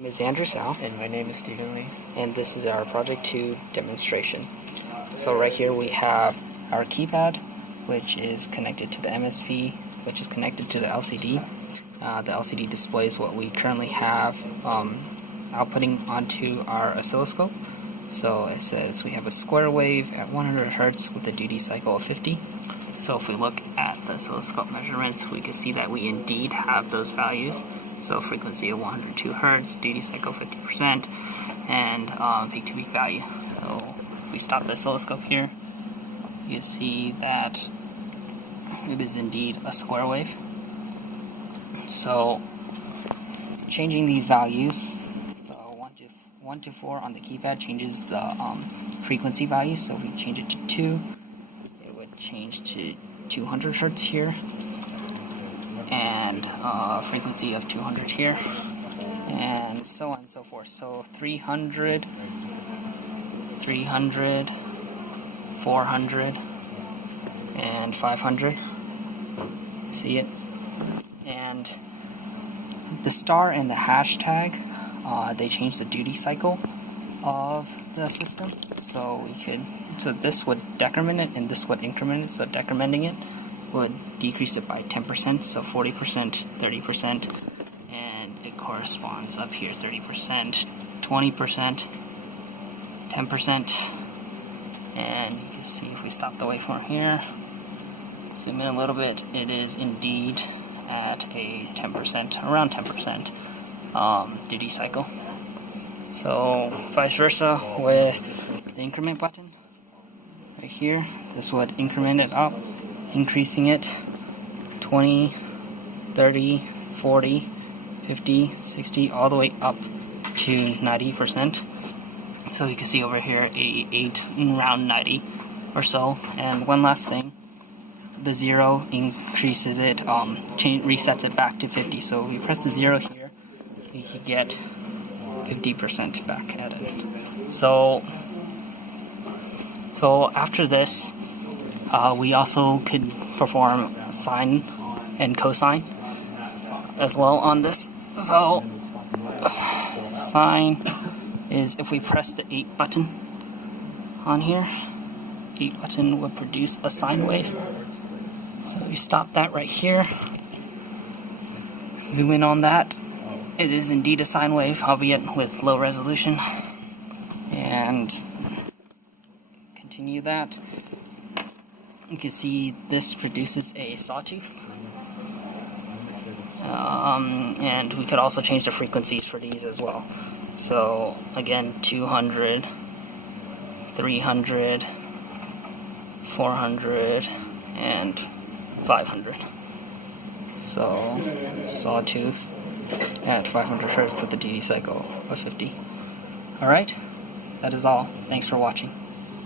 My name is Andrew Tsau, And my name is Stephen Lee. and this is our Project 2 demonstration. So right here we have our keypad, which is connected to the MSP, which is connected to the LCD. The LCD displays what we currently have outputting onto our oscilloscope. So it says we have a square wave at 100 Hz with a duty cycle of 50. So if we look at the oscilloscope measurements, we can see that we indeed have those values. So frequency of 102 Hz, duty cycle 50%, and peak-to-peak value. So if we stop the oscilloscope here, you can see that it is indeed a square wave. So changing these values, the 1 to 4 on the keypad changes the frequency value. So if we change it to 2, it would change to 200 Hz here, and frequency of 200 here, and so on and so forth. So 300, 400, and 500. See it? And the star and the hashtag, they change the duty cycle of the system. So this would decrement it, and this would increment it. So decrementing it would decrease it by 10%, so 40%, 30%, and it corresponds up here, 30%, 20%, 10%, and you can see if we stop the waveform here, zoom in a little bit, it is indeed at a 10%, around 10% duty cycle. So vice versa with the increment button right here, this would increment it up, increasing it 20, 30, 40, 50, 60, all the way up to 90%. So you can see over here 88, around 90 or so. And one last thing, the 0 increases it, resets it back to 50. So if we press the 0 here, we can get 50% back at it. So after this, we also could perform sine and cosine as well on this. So sine is if we press the 8 button on here, 8 button would produce a sine wave. So we stop that right here, zoom in on that, it is indeed a sine wave, albeit with low resolution, and continue that. You can see this produces a sawtooth, and we could also change the frequencies for these as well. So again, 200, 300, 400, and 500. So sawtooth at 500 Hz with the duty cycle of 50. Alright, that is all. Thanks for watching.